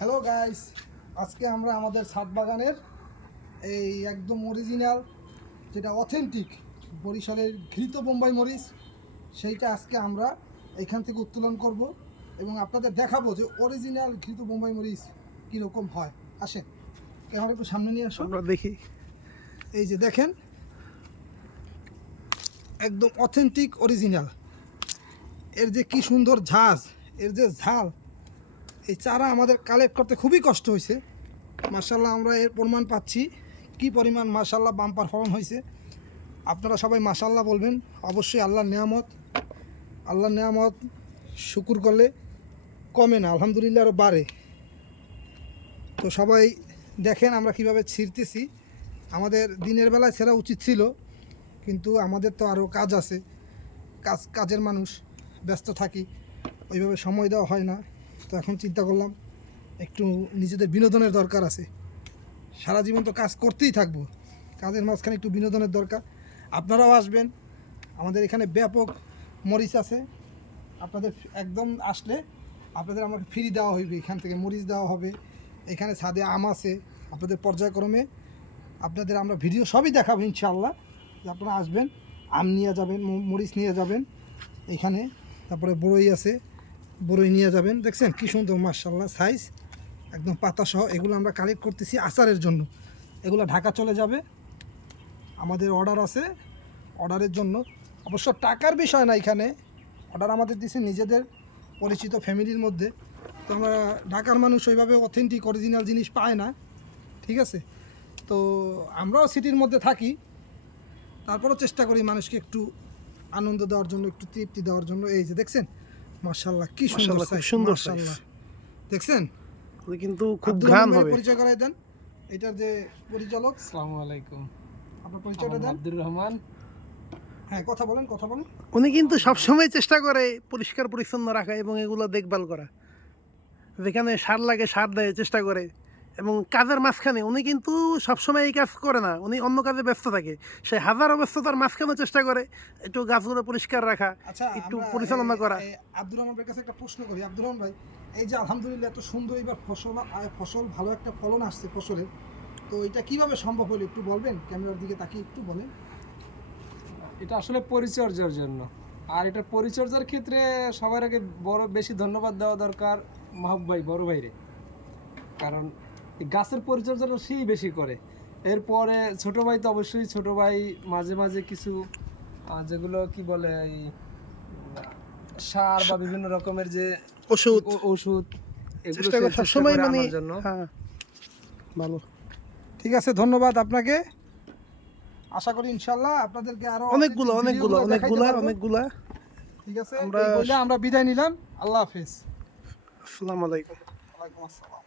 Hello guys, আজকে আমরা আমাদের ছাদ বাগানের এই একদম অরিজিনাল যেটা অথেন্টিক বরিশালের ঘৃত বোম্বাই মরিচ সেইটা আজকে আমরা এখান থেকে উত্তোলন করব এবং আপনাদের দেখাবো যে অরিজিনাল ঘৃত বোম্বাই মরিচ কীরকম হয়। আসেন, ক্যামেরা একটু সামনে নিয়ে আসো, আমরা দেখি। এই যে দেখেন, একদম অথেন্টিক অরিজিনাল। এর যে কি সুন্দর ঝাঁজ, এর যে ঝাল, এই চারা আমাদের কালেক্ট করতে খুবই কষ্ট হয়েছে। মাশাল্লাহ আমরা এর প্রমাণ পাচ্ছি কি পরিমাণ মাশাল্লাহ বাম্পার ফলন হয়েছে। আপনারা সবাই মাশাল্লাহ বলবেন। অবশ্যই আল্লাহর নেয়ামত শুকুর করলে কমে না, আলহামদুলিল্লাহ আরও বাড়ে। তো সবাই দেখেন আমরা কিভাবে ছিঁড়তেছি। আমাদের দিনের বেলায় ছেঁড়া উচিত ছিল, কিন্তু আমাদের তো আরও কাজ আছে, কাজের মানুষ, ব্যস্ত থাকি, ওইভাবে সময় দেওয়া হয় না। তো এখন চিন্তা করলাম একটু নিজেদের বিনোদনের দরকার আছে। সারা জীবন তো কাজ করতেই থাকবো, কাজের মাঝখানে একটু বিনোদনের দরকার। আপনারাও আসবেন, আমাদের এখানে ব্যাপক মরিচ আছে। আপনাদের একদম আসলে আপনাদের আমাকে ফ্রি দেওয়া হইবে, এখান থেকে মরিচ দেওয়া হবে। এখানে ছাদে আম আছে, আপনাদের পর্যায়ক্রমে আপনাদের আমরা ভিডিও সবই দেখাবো ইনশাআল্লাহ। যে আপনারা আসবেন, আম নিয়ে যাবেন, মরিচ নিয়ে যাবেন এখানে। তারপরে বড়ই আছে, বড়ই নিয়ে যাবেন। দেখছেন কি সুন্দর মাশাআল্লাহ সাইজ, একদম পাতা সহ। এগুলো আমরা কালেক্ট করতেছি আচারের জন্য, এগুলো ঢাকা চলে যাবে। আমাদের অর্ডার আছে, অর্ডারের জন্য অবশ্য টাকার বিষয় না, এখানে অর্ডার আমাদের দিচ্ছে নিজেদের পরিচিত ফ্যামিলির মধ্যে। তো আমরা ঢাকার মানুষ ওইভাবে অথেন্টিক অরিজিনাল জিনিস পায় না, ঠিক আছে। তো আমরাও সিটির মধ্যে থাকি, তারপরেও চেষ্টা করি মানুষকে একটু আনন্দ দেওয়ার জন্য, একটু তৃপ্তি দেওয়ার জন্য। এই যে দেখছেন মাশাআল্লাহ কি সুন্দর সাইজ, সুন্দর মাশাআল্লাহ দেখছেন। কিন্তু খুব আব্দুর ঘ্রাণ রহমানের হবে। পরিচয় করাই দেন, এটার যে পরিচালক। আসসালামু আলাইকুম, আপনার পরিচয়টা দেন। আব্দুর রহমান। হ্যাঁ, কথা বলেন। উনি কিন্তু সবসময় চেষ্টা করে পরিষ্কার পরিচ্ছন্ন রাখা এবং এগুলো দেখভাল করা। যেখানে সার লাগে সার দেয়, চেষ্টা করে। এবং কাজের মাঝখানে উনি কিন্তু সবসময় এই কাজ করে না, উনি অন্য কাজে ব্যস্ত থাকে। সে হাজারো ব্যস্ততার মাঝখানেও চেষ্টা করে একটু গাছগুলো পরিষ্কার রাখা, আচ্ছা, একটু পরিচালনা করা। আব্দুর রহমানের কাছে একটা প্রশ্ন করি। আব্দুর রহমান ভাই, এই যে আলহামদুলিল্লাহ এত সুন্দর এবার ফসল ভালো একটা ফলন আসছে ফসলের, তো এটা কিভাবে সম্ভব হলো একটু বলবেন? ক্যামেরার দিকে তাকিয়ে একটু বলেন। এটা আসলে পরিচর্যার জন্য, আর এটা পরিচর্যার ক্ষেত্রে সবার আগে বেশি ধন্যবাদ দেওয়া দরকার মাহবুব ভাই, বড় ভাইরে। কারণ এই গাছের পরিচর্যাটা সেই বেশি করে। এরপরে ছোট ভাই তো অবশ্যই, ছোট ভাই মাঝে মাঝে কিছু যেগুলো কি বলে এই সার বা বিভিন্ন রকমের যে ওষুধ এগুলো চেষ্টা করে সবসময় মানে জন্য। হ্যাঁ, ভালো। ঠিক আছে, ধন্যবাদ আপনাকে। আশা করি ইনশাআল্লাহ আপনাদেরকে আরো অনেকগুলা। ঠিক আছে, আমরা বিদায় নিলাম। আল্লাহ হাফেজ। আসসালামু আলাইকুম। ওয়ালাইকুম আসসালাম।